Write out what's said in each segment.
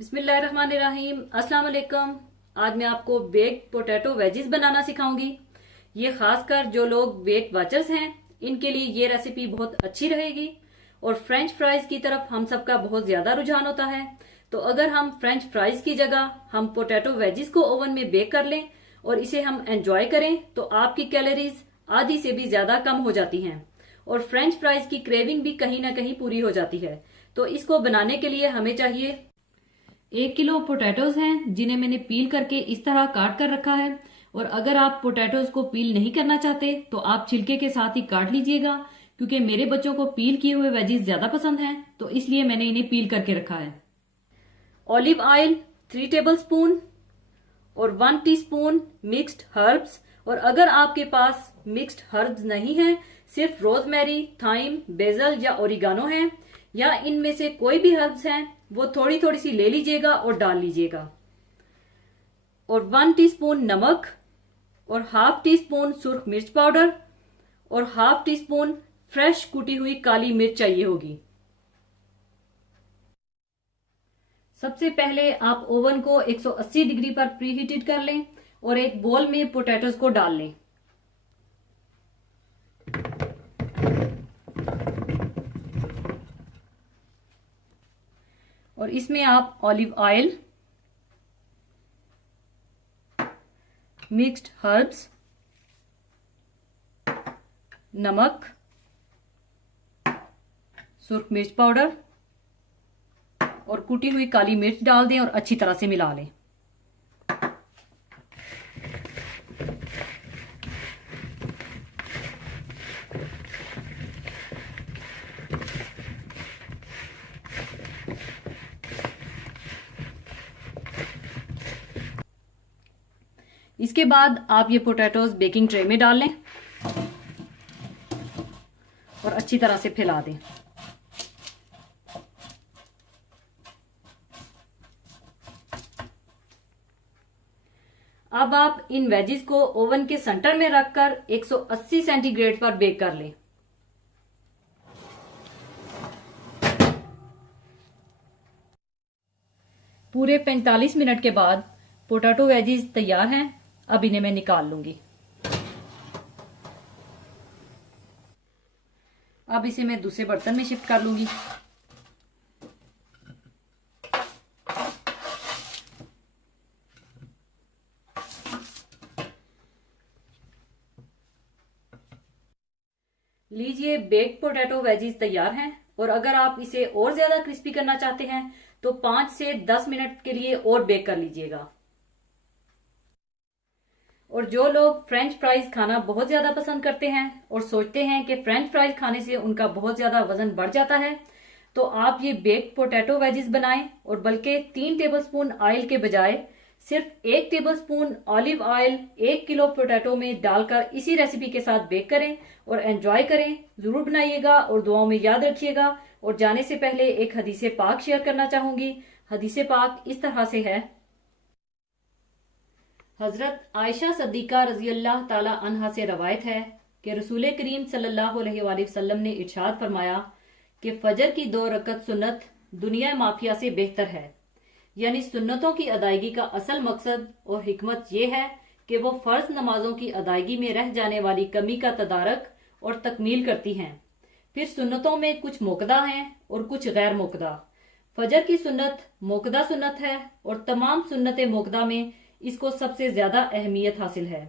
बिस्मिल्लाहिर्रहमानिर्रहीम। अस्सलाम वालेकुम। आज मैं आपको बेक्ड पोटैटो वेजिस बनाना सिखाऊंगी। ये खासकर जो लोग वेट वाचर्स हैं इनके लिए ये रेसिपी बहुत अच्छी रहेगी। और फ्रेंच फ्राइज की तरफ हम सबका बहुत ज्यादा रुझान होता है, तो अगर हम फ्रेंच फ्राइज की जगह हम पोटैटो वेजिस को ओवन में बेक कर लें और इसे हम एंजॉय करें तो आपकी कैलोरीज आधी से भी ज्यादा कम हो जाती हैं और फ्रेंच फ्राइज की क्रेविंग भी कहीं ना कहीं पूरी हो जाती है। तो इसको बनाने के लिए हमें चाहिए 1 किलो पोटैटोज हैं जिन्हें मैंने पील करके इस तरह काट कर रखा है। और अगर आप पोटैटोज को पील नहीं करना चाहते तो आप छिलके के साथ ही काट लीजिएगा, क्योंकि मेरे बच्चों को पील किए हुए वेजीज ज्यादा पसंद हैं, तो इसलिए मैंने इन्हें पील करके रखा है। ऑलिव ऑयल 3 टेबल स्पून और 1 टीस्पून मिक्स्ड हर्ब्स। और अगर आपके पास मिक्स्ड हर्ब्स नहीं है, सिर्फ रोजमेरी, थाइम, बेजल या ओरिगानो है, या इनमें से कोई भी हर्ब्स हैं, वो थोड़ी थोड़ी सी ले लीजिएगा और डाल लीजिएगा। और 1 टीस्पून नमक और हाफ टी स्पून सुर्ख मिर्च पाउडर और हाफ टी स्पून फ्रेश कुटी हुई काली मिर्च चाहिए होगी। सबसे पहले आप ओवन को 180 डिग्री पर प्रीहीटेड कर लें और एक बोल में पोटैटोज को डाल लें। और इसमें आप ऑलिव ऑयल, मिक्स्ड हर्ब्स, नमक, सुर्ख मिर्च पाउडर और कुटी हुई काली मिर्च डाल दें और अच्छी तरह से मिला लें। इसके बाद आप ये पोटैटोज बेकिंग ट्रे में डाल लें और अच्छी तरह से फैला दें। अब आप इन वेजिस को ओवन के सेंटर में रखकर 180 सेंटीग्रेड पर बेक कर लें। पूरे 45 मिनट के बाद पोटैटो वेजिस तैयार हैं। अब इन्हें मैं निकाल लूंगी। अब इसे मैं दूसरे बर्तन में शिफ्ट कर लूंगी। लीजिए, बेक्ड पोटैटो वेजीज तैयार हैं। और अगर आप इसे और ज्यादा क्रिस्पी करना चाहते हैं तो 5 से 10 मिनट के लिए और बेक कर लीजिएगा। और जो लोग फ्रेंच फ्राइज खाना बहुत ज्यादा पसंद करते हैं और सोचते हैं कि फ्रेंच फ्राइज खाने से उनका बहुत ज्यादा वजन बढ़ जाता है, तो आप ये बेक्ड पोटैटो वेजीज बनाएं और बल्कि 3 टेबलस्पून ऑयल के बजाय सिर्फ 1 tablespoon olive oil 1 kilo potato में डालकर इसी रेसिपी के साथ बेक करें और एंजॉय करें। जरूर बनाइएगा और दुआओं में याद रखिएगा। और जाने से पहले एक हदीसे पाक शेयर करना चाहूंगी। हदीसे पाक इस तरह से है। हजरत आयशा सद्दीका रजी अल्लाह ताला अन्हा से रवायत है कि रसूल करीम सल्लल्लाहु अलैहि वसल्लम ने इरशाद फरमाया कि फजर की 2 रकत सुन्नत दुनिया माफिया से बेहतर है। यानी सुन्नतों की अदायगी का असल मकसद और हिकमत यह है कि वो फर्ज नमाजों की अदायगी में रह जाने वाली कमी का तदारक और तकमील करती हैं। फिर सुन्नतों में कुछ मोकदा हैं और कुछ गैर मोकदा। फजर की सुन्नत मोकदा सुन्नत है और तमाम सुन्नत मोकदा में इसको सबसे ज्यादा अहमियत हासिल है।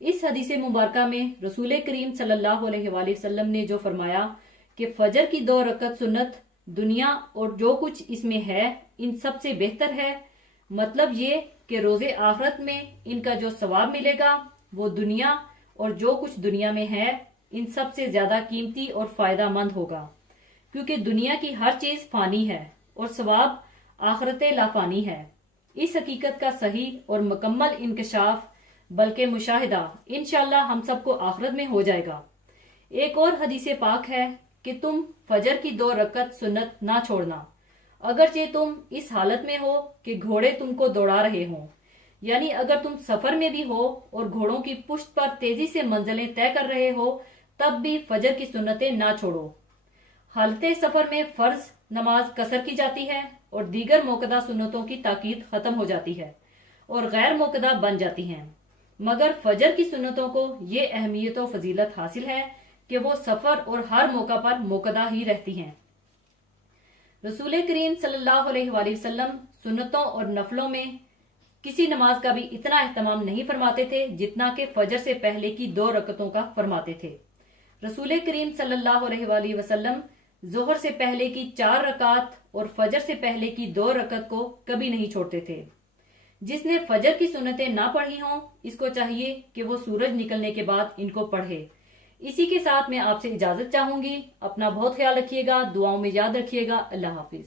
इस हदीस मुबारक में रसूल करीम सल्लल्लाहु अलैहि वसल्लम ने जो फरमाया कि फजर की 2 रकत सुन्नत दुनिया और जो कुछ इसमें है इन सब से बेहतर है, मतलब ये कि रोजे आखिरत में इनका जो सवाब मिलेगा वो दुनिया और जो कुछ दुनिया में है इन सब से ज्यादा कीमती और फायदा मंद होगा। क्योंकि दुनिया की हर चीज फानी है और सवाब आखिरत लाफानी है। इस हकीकत का सही और मुकम्मल इंकशाफ बल्कि मुशाहिदा इंशाअल्लाह हम सबको आखिरत में हो जाएगा। एक और हदीस पाक है कि तुम फजर की 2 रकत सुन्नत ना छोड़ना, अगरचे तुम इस हालत में हो कि घोड़े तुमको दौड़ा रहे हों। यानी अगर तुम सफर में भी हो और घोड़ों की पुश्त पर तेजी से मंजिलें तय कर रहे हो, तब भी फजर की सुन्नतें ना छोड़ो। हालते सफर में फर्ज नमाज कसर की जाती है और दीगर मोकदा सुन्नतों की ताकीद खत्म हो जाती है और गैर मोकदा बन जाती हैं। मगर फजर की सुन्नतों को ये अहमियत और फजीलत हासिल है कि वो सफर और हर मौका पर मोकदा ही रहती हैं। रसूल करीम सल्लल्लाहु अलैहि वसल्लम सुन्नतों और नफलों में किसी नमाज का भी इतना एहतमाम नहीं फरमाते थे जितना कि फजर से पहले की 2 रकतों का फरमाते थे। रसूल करीम सल्लल्लाहु अलैहि वसल्लम जोहर से पहले की 4 रकात और फजर से पहले की 2 रकत को कभी नहीं छोड़ते थे। जिसने फजर की सुन्नतें ना पढ़ी हों, इसको चाहिए कि वो सूरज निकलने के बाद इनको पढ़े। इसी के साथ मैं आपसे इजाजत चाहूंगी। अपना बहुत ख्याल रखिएगा, दुआओं में याद रखिएगा। अल्लाह हाफिज।